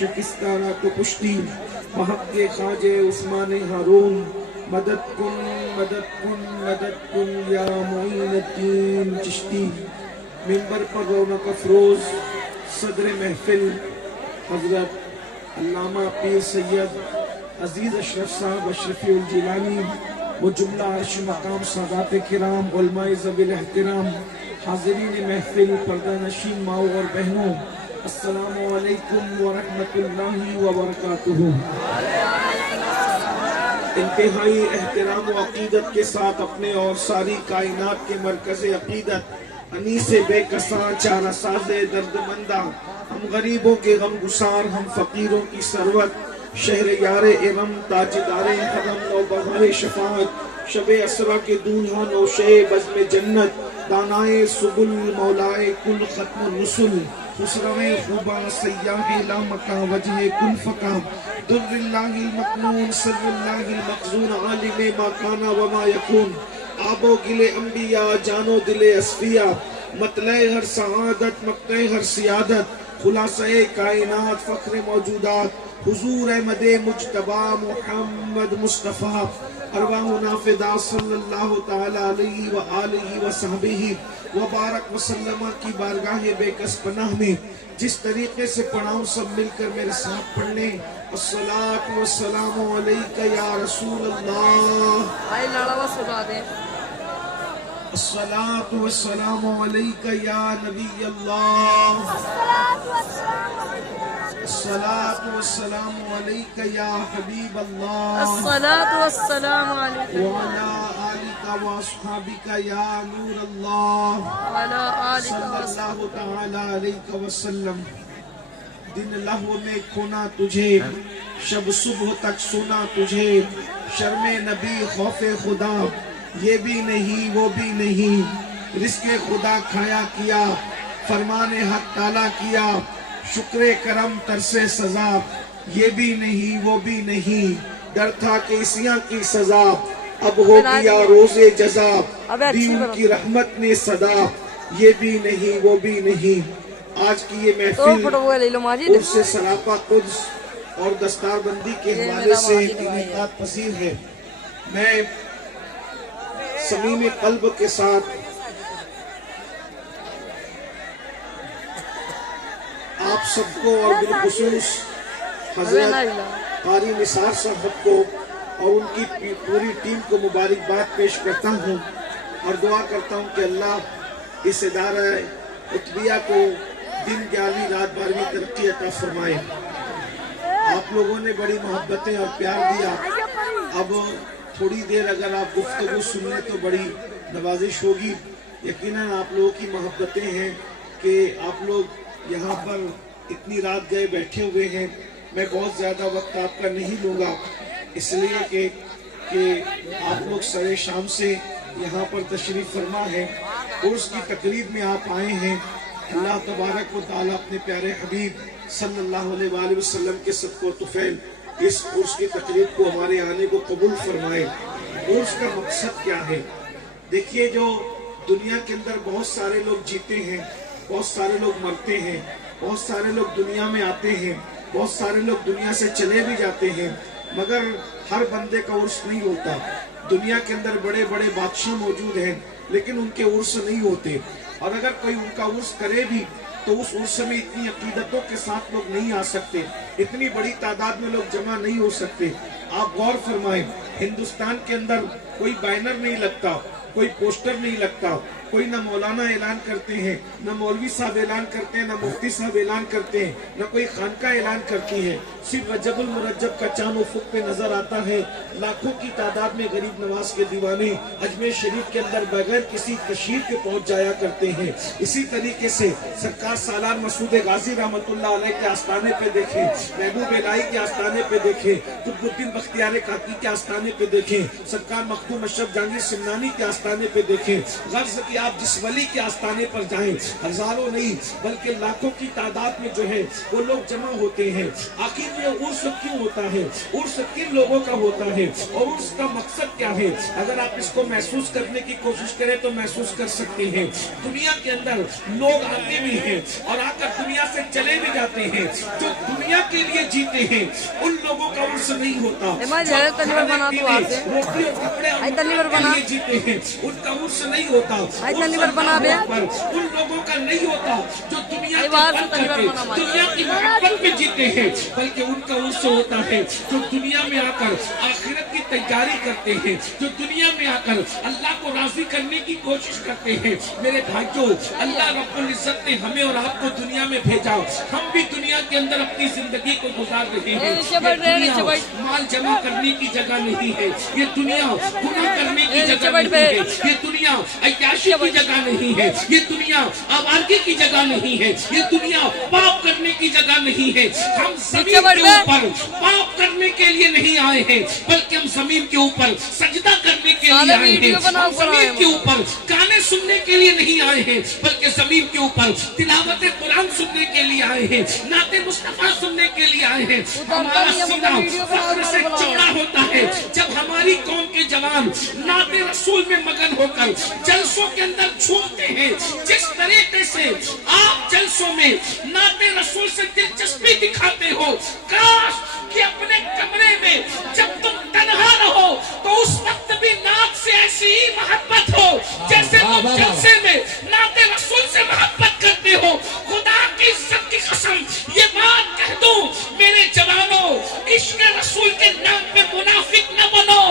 شکستانہ کو پشتی محق خواجہ عثمان ہارون مدد کن مدد کن مدد کن یا معین الدین چشتی۔ منبر پر رونق افروز صدر محفل حضرت علامہ پیر سید عزیز اشرف صاحب اشرفی الجیلانی و جملہ عرش مقام سادات کرام علماء ذوی الاحترام، حاضرین محفل، پردہ نشین ماؤں اور بہنوں، السلام علیکم ورحمۃ اللہ وبرکاتہ۔ انتہائی احترام و عقیدت کے ساتھ اپنے اور ساری کائنات کے مرکز عقیدت، انیس بے کساں چارہ ساز درد مندہ، ہم غریبوں کے غم گسار، ہم فقیروں کی ثروت، شہر یار ارم، تاجدار حرم و بہار شفاعت، شب اسرا کے دولہا نوشے بزم جنت، دانائے سبل مولائے کل ختم الرسل، خسروِ خوبا سیاہ لا مکا وجہ کل فکا، در اللہ المکنون سر اللہ المخزون، عالم ما کانا وما یکون، آب و گل انبیاء جان و دل اصفیاء، مطلع ہر سعادت مقطع ہر سیادت، خلاصہ کائنات فخر موجودات، حضور احمد مجتبی محمد مصطفیٰ، ارواحنا فدا صلی اللہ تعالی علیہ وآلہ وصحبہ وبارک وسلم کی بارگاہ بے کس پناہ میں جس طریقے سے پڑھاؤں سب مل کر میرے ساتھ پڑھ لیں۔ الصلاۃ والسلام علیک یا رسول اللہ، الصلاۃ والسلام علیک یا نبی اللہ، الصلاۃ والسلام علیک یا حبیب اللہ، الصلاۃ والسلام علیکم وعلی آلک واصحابک یا نور اللہ، وعلی آلک صلی اللہ تعالی علیہ وسلم۔ دن لہو میں کھونا تجھے، شب صبح تک سونا تجھے، شرم نبی خوف خدا، یہ بھی نہیں وہ بھی نہیں، رزق خدا کھایا کیا، فرمان حق تالا کیا، شکر کرم ترس سزا، یہ بھی نہیں وہ بھی نہیں، ڈر تھا کیسیاں کی سزا، اب ہو گیا روز جزا، دی ان کی رحمت نے صدا، یہ بھی نہیں وہ بھی نہیں۔ آج کی یہ محفل عرس سراپا قدس اور دستار بندی کے حوالے سے انعقاد پذیر ہے۔ میں صمیم قلب کے ساتھ آپ سب کو اور بالخصوص حضرت قاری نثار صاحب کو اور ان کی پوری ٹیم کو مبارکباد پیش کرتا ہوں اور دعا کرتا ہوں کہ اللہ اس ادارہ عتبیہ کو دن 11ویں رات 12ویں ترقی عطا فرمائے۔ آپ لوگوں نے بڑی محبتیں اور پیار دیا، اب تھوڑی دیر اگر آپ گفتگو سنیں تو بڑی نوازش ہوگی۔ یقیناً آپ لوگوں کی محبتیں ہیں کہ آپ لوگ یہاں پر اتنی رات گئے بیٹھے ہوئے ہیں۔ میں بہت زیادہ وقت آپ کا نہیں لوں گا، اس لیے کہ آپ لوگ سر شام سے یہاں پر تشریف فرما ہے، عرس کی تقریب میں آپ آئے ہیں۔ اللہ تبارک و تعالیٰ اپنے پیارے حبیب صلی اللہ علیہ وآلہ وسلم کے صدقہ و طفیل اس عرس کی تقریب کو ہمارے آنے کو قبول فرمائے۔ عرس کا مقصد کیا ہے؟ دیکھیے، جو دنیا کے اندر بہت سارے لوگ جیتے ہیں، بہت سارے لوگ مرتے ہیں، بہت سارے لوگ دنیا میں آتے ہیں، بہت سارے لوگ دنیا سے چلے بھی جاتے ہیں، مگر ہر بندے کا عرس نہیں ہوتا۔ دنیا کے اندر بڑے بڑے بادشاہ موجود ہیں لیکن ان کے عرس نہیں ہوتے، اور اگر کوئی ان کا عرس کرے بھی تو اس عرس میں اتنی عقیدتوں کے ساتھ لوگ نہیں آ سکتے، اتنی بڑی تعداد میں لوگ جمع نہیں ہو سکتے۔ آپ غور فرمائیں، ہندوستان کے اندر کوئی بینر نہیں لگتا، کوئی پوسٹر نہیں لگتا، کوئی نہ مولانا اعلان کرتے ہیں، نہ مولوی صاحب اعلان کرتے ہیں، نہ مفتی صاحب اعلان کرتے ہیں، نہ کوئی خانقاہ اعلان کرتی ہے۔ صرف رجب المرجب کا چاند افق پہ نظر آتا ہے، لاکھوں کی تعداد میں غریب نواز کے دیوانے اجمیر شریف کے اندر بغیر کسی تشریف کے پہنچ جایا کرتے ہیں۔ اسی طریقے سے سرکار سالار مسعود غازی رحمۃ اللہ علیہ کے آستانے پہ دیکھیں، محبوب الہی کے آستانے پہ دیکھیں، قطب الدین بختیار کاکی کے آستانے پہ دیکھیں، سرکار مختوم اشرف جہانگیر سمنانی کے آستانے پہ دیکھیں، غرض کہ آپ جس ولی کے آستانے پر جائیں، ہزاروں نہیں بلکہ لاکھوں کی تعداد میں جو ہے وہ لوگ جمع ہوتے ہیں۔ آخر یہ عرس کیوں ہوتا ہے؟ عرس کن لوگوں کا ہوتا ہے اور عرس کا مقصد کیا ہے؟ اگر آپ اس کو محسوس کرنے کی کوشش کریں تو محسوس کر سکتے ہیں۔ دنیا کے اندر لوگ آتے بھی ہیں اور آ کر دنیا سے چلے بھی جاتے ہیں۔ جو دنیا کے لیے جیتے ہیں ان لوگوں کا عرس نہیں ہوتا. میں جہاں تلیور بنا تو آپ سے روٹی اور کپڑے آئی تلیور بنا جیتے ہیں ان کا عرس نہیں ہوتا. آئی تلیور بنا دے ان لوگوں کا نہیں ہوتا جو دنیا بار کے تلیور بن بنا کر دنیا کی محبت میں جیتے ہیں, بلکہ ان کا عرس ہوتا ہے جو دنیا میں آ کر آخرت کی تیاری کرتے ہیں, جو دنیا میں آ کر اللہ کو راضی کرنے کی کوشش کرتے ہیں. میرے بھائیوں, اللہ رب العزت نے ہمیں اور آپ کو دنیا میں بھیجا, ہم بھی دنیا کے اندر اپنی زندگی کو گزار رہے ہیں. یہ دنیا مال جمع کرنے کی جگہ نہیں ہے, یہ دنیا گناہ کرنے کی جگہ نہیں ہے, یہ دنیا عیاشی کی جگہ نہیں ہے, یہ دنیا آوارگی کی جگہ نہیں ہے, یہ دنیا پاپ کرنے کی جگہ نہیں ہے. ہم زمین کے اوپر پاپ کرنے کے لیے نہیں آئے ہیں, بلکہ ہم زمین کے اوپر سجدہ کرنے کے لیے آئے ہیں. ہم زمین کے اوپر گانے سننے کے لیے نہیں آئے ہیں, بلکہ زمین کے اوپر تلاوت قرآن سننے کے لیے آئے ہیں, نعت مصطفیٰ سننے کے لیے آئے ہیں. ہمارا سینہ فخر سے چوڑا ہوتا ہے جب ہماری قوم کے جوان نعت رسول میں مگن ہو کر جلسوں کے اندر جھومتے ہیں. جس طریقے سے آپ جلسوں میں نعت رسول سے دلچسپی دکھاتے ہو, کاش کہ اپنے کمرے میں جب تم تنہا رہو تو اس وقت بھی نعت سے ایسی ہی محبت ہو جیسے تم جلسے میں نعت رسول سے محبت کرتے ہو. خدا کی عزت کی قسم یہ بات کہہ دوں میرے جوانوں, عشق رسول کے نام پہ منافق نہ بنو.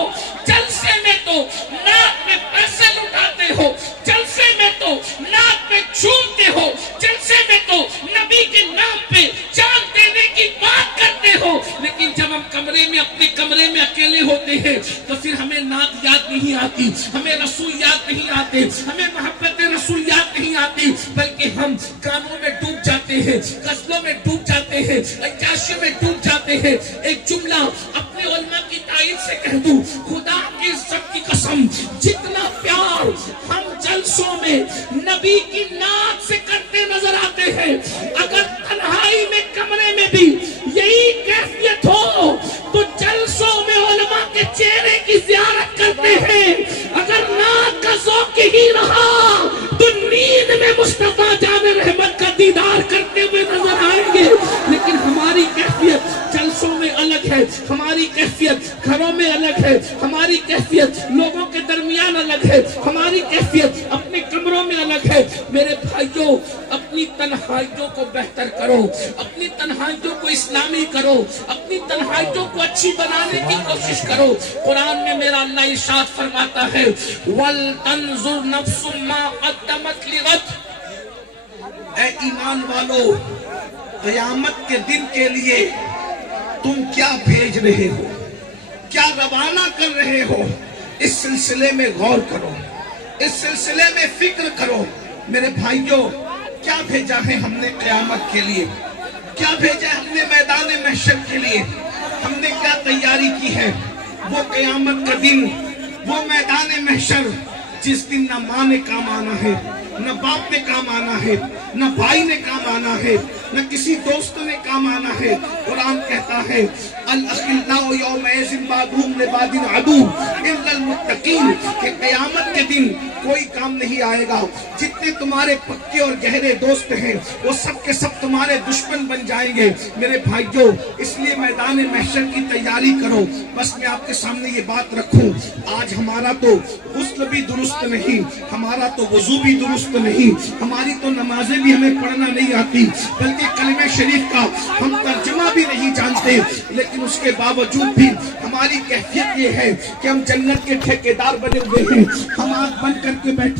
جلسے میں تو نعت میں پیسے لٹاتے ہو, جلسے میں تو نعت میں جھومتے ہو, جلسے میں تو نبی کے نام پہ جان دینے کی بات کرتے ہو, لیکن جب ہم کمرے میں اپنے کمرے میں اکیلے ہوتے ہیں تو پھر ہمیں نعت یاد نہیں آتی, ہمیں رسول یاد نہیں آتے, ہمیں محبت رسول یاد نہیں آتی, بلکہ ہم گانوں میں ڈوب جاتے ہیں, غزلوں میں ڈوب جاتے ہیں, عیاشی میں ڈوب جاتے ہیں. ایک جملہ اپنے علماء کی تائید سے کہہ دوں, خدا کی عزت کی قسم جتنا پیار ہم جلسوں میں نبی کی نعت سے کرتے نظر آتے ہیں, اگر تنہائی میں کمرے میں بھی یہی کیفیت ہو تو جلسوں میں علماء کے چہرے کی زیارت کرتے ہیں. اگر نعت کا ذوق ہی رہا تو نیند میں مصطفیٰ جان رحمت کا دیدار کرتے ہوئے نظر آئیں گے. لیکن ہماری کیفیت جلسوں میں الگ ہے, ہماری کیفیت گھروں میں الگ ہے, ہماری کیفیت لوگوں کے درمیان الگ ہے, ہماری کیفیت اپنے کمروں میں الگ ہے. میرے بھائیوں, اپنی تنہائیوں کو بہتر کرو, اپنی تنہائیوں کو اسلامی کرو, اپنی تنہائیوں کو اچھی بنانے کی کوشش کرو. قرآن میں میرا اللہ ارشاد فرماتا ہے, وَلْتَنْظُرْ نَفْسٌ مَا قَدَّمَتْ لِغَدٍ. اے ایمان والو, قیامت کے دن کے لیے تم کیا بھیج رہے ہو, کیا روانہ کر رہے ہو, اس سلسلے میں غور کرو, اس سلسلے میں فکر کرو. میرے بھائیوں, کیا بھیجا ہے ہم نے قیامت کے لیے, کیا بھیجا ہے ہم نے میدان محشر کے لیے, ہم نے کیا تیاری کی ہے. وہ قیامت کا دن, وہ میدان محشر جس دن نہ ماں نے کام آنا ہے, نہ باپ نے کام آنا ہے, نہ بھائی نے کام آنا ہے, نہ کسی دوست نے کام آنا ہے. قرآن کہتا ہے الاخلاء یومئذ بعضهم لبعض عدو الا المتقین, کہ قیامت کے دن کوئی کام نہیں آئے گا. جتنے تمہارے پکے اور گہرے دوست ہیں وہ سب کے سب تمہارے دشمن بن جائیں گے. میرے بھائیوں, اس لیے میدان محشر کی تیاری کرو. بس میں آپ کے سامنے یہ بات رکھوں, آج ہمارا تو غسل بھی درست نہیں, ہمارا تو وضو بھی درست نہیں, ہماری تو نمازیں بھی ہمیں پڑھنا نہیں آتی, بلکہ کلمہ شریف کا ہم ترجمہ بھی نہیں جانتے. لیکن اس کے باوجود بھی ہماری کیفیت یہ ہے کہ ہم جنت کے ٹھیکیدار بنے ہوئے ہیں, ہم آنکھ بند کر کے بیٹھے